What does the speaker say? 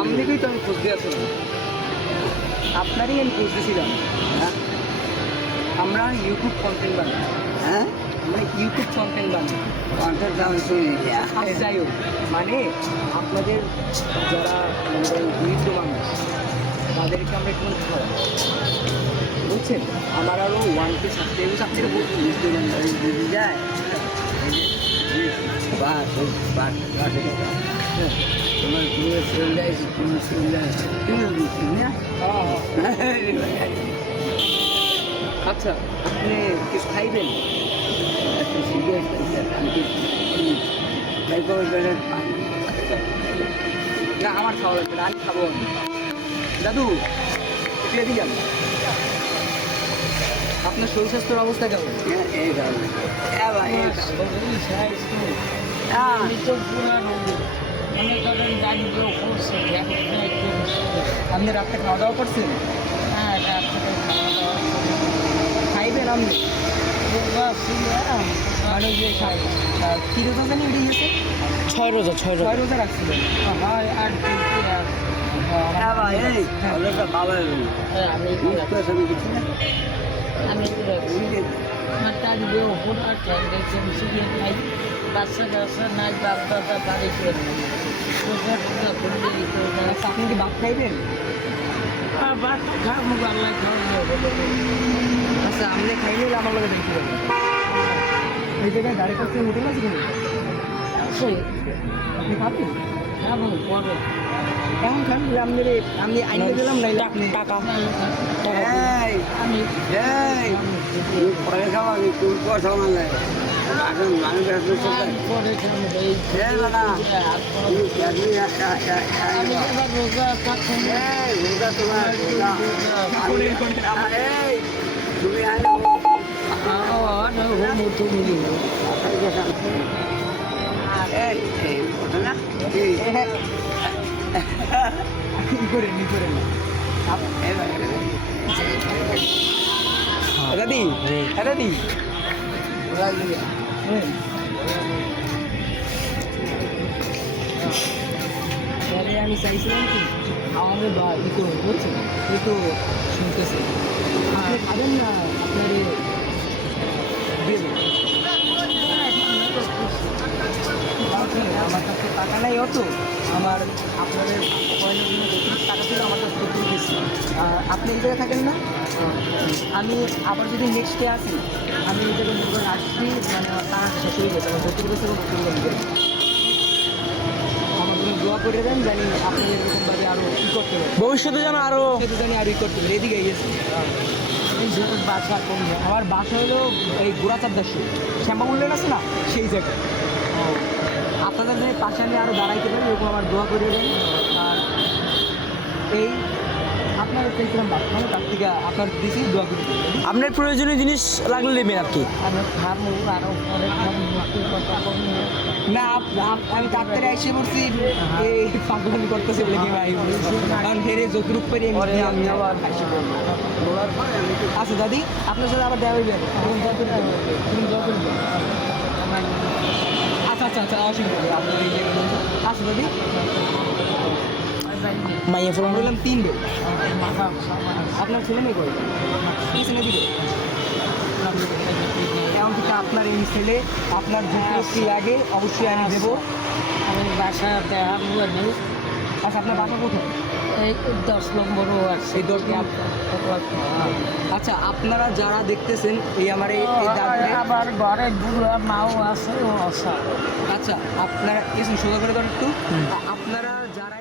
আপনাকেই তো আমি খুঁজতে আসলাম, আপনারই আমি খুঁজতেছিলাম। হ্যাঁ, আমরা ইউটিউব কন্টেন্ট বানাই। হ্যাঁ, আমরা ইউটিউব কন্টেন্ট বানাই। কন্টেন্ট আমি শুনি, যাই হোক, মানে আপনাদের যারা দরিদ্র মানুষ তাদেরকে আমরা একটু খাওয়া, বুঝছেন? আমার আরও 1K সাবস্ক্রাইবার সাবস্ক্রাইব বুঝতে যায়। তোমার আচ্ছা, আপনি কিছু খাইবেন? না, আমার খাওয়া লাগবে না, আমি খাবো। দাদু একলে দিলাম। আপনার শরীর স্বাস্থ্যের অবস্থা কেমন? আপনি রাত্রে খাওয়া দাওয়া করছেন? হ্যাঁ, খাইবেন আপনি? মানে যে কি রোজা জানি উঠে গেছে? 6 রোজা 6 রোজা রাখছিলেন? হয় আর আপনি কি ভাত খাইবেন? আচ্ছা, আপনি খাইলে আমার লগে দেখতে পাবেন। এই জায়গায় গাড়ি করতে হোটেল আছে কিন্তু আপনি খাবেন? এখন খান, আমি আইনে দিলাম নাই টাকা আমি পরে খাওয়া কথা মানে এখন মানুষ দাদি দাদি আমি চাইছিলাম কি আমাদের বা ই করুন, বলছেন একটু শুনতেছে, আপনি খাবেন না? আপনার আমার কাছে টাকা নাই অত, আমার আপনাদের টাকা ছিল আমার কাছে প্রচুর বেশি। আপনি এই জায়গায় থাকেন না? আমি আবার যদি নেক্সট ডে আসি, আমি এই জায়গায় মনে করেন আসছি, মানে আমার টাকা শেষ হয়ে গেছে, আমার 70 বছর আমার জন্য দোয়া করে দেন, জানি আপনি এরকমভাবে আরও ই করতে পারেন, ভবিষ্যতে যেন আরো ই করতে পারেন। এদিকে গেছে বাসা কোন? আমার বাসা হলো এই গোড়াচার দাস শ্যামা উল্লেন আছে না, সেই জায়গায়। আপনাদের যে পাশে আমি আরও দাঁড়াইতে পারি এরকম আমার দোয়া করে দেন। আর এই আপনার চেয়েছিলাম মানে তার থেকে আপনার দিছি দোয়া করে দেবেন। আপনার প্রয়োজনীয় জিনিস লাগলে নেবেন আর কি। না, আমি ডাক্তারে এসে বলছি এই পাগল করতেছে বলে কি ভাই, কারণ ফেরে যতটুক পারি আমি আবার আচ্ছা দাদি, আপনার সাথে আবার দেওয়া হইবে। আচ্ছা আচ্ছা আচ্ছা, অসুবিধা নেই আপনার এই আচ্ছা দাদি, মাইয়া ফোন বললাম 3 বে। আপনার ছেলে মেয়ে করে পিছনে দিবে এমন থেকে আপনার এই ছেলে আপনার কি লাগে অবশ্যই আমি দেবো। আমি বাসা দেওয়া নেই। আচ্ছা, আপনার বাসা কোথায়? এই 10 নম্বর ওয়ার্ড। এই 10 আচ্ছা, আপনারা যারা দেখতেছেন এই আমার এই আবার ঘরে বুড়া মাও আছে ও আছে। আচ্ছা, আপনারা কিছু সোজা করে দেন একটু। আপনারা যারা